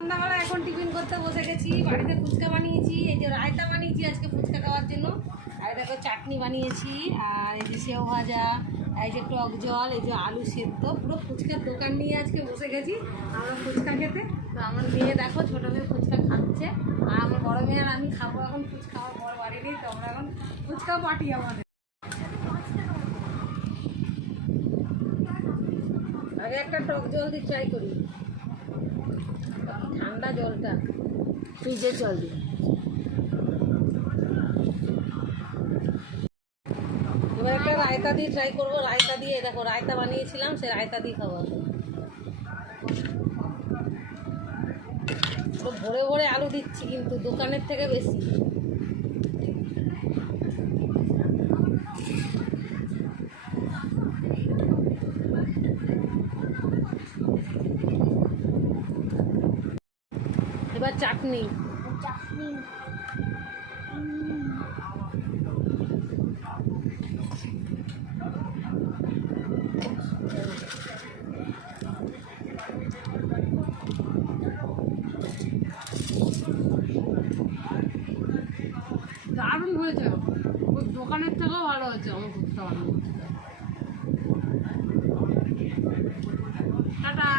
সন্ধ্যাবেলা এখন টিফিন করতে বসে গেছি। বাড়িতে ফুচকা বানিয়েছি, এই যে রায়তা বানিয়েছি আজকে ফুচকা খাওয়ার জন্য। আর দেখো চাটনি বানিয়েছি, আর এই যে সেও ভাজা, এই যে টক জল, এই যে আলু সেদ্ধ, পুরো ফুচকার দোকান নিয়ে আজকে বসে গেছি আমরা ফুচকা খেতে। তো আমার মেয়ে দেখো, ছোটো মেয়ে ফুচকা খাচ্ছে, আর আমার বড়ো মেয়ে আর আমি খাবো এখন ফুচকা। আমার বড় বাড়ি নেই, তো আমরা এখন ফুচকা পার্টি আমাদের। আগে একটা টক জল দিয়ে ট্রাই করি, ঠান্ডা জলটা, ফ্রিজের জল দিয়ে। এবার একটা রায়তা দিয়ে ট্রাই করবো। রায়তা দিয়ে দেখো, রায়তা বানিয়েছিলাম, সে রায়তা দিয়ে খাবো। ভরে ভরে আলু দিচ্ছি, কিন্তু দোকানের থেকে বেশি। এবার চাটনি, দারুণ হয়েছে। ওই দোকানের থেকেও ভালো হয়েছে আমার ফুচকা বানানো। টাটা।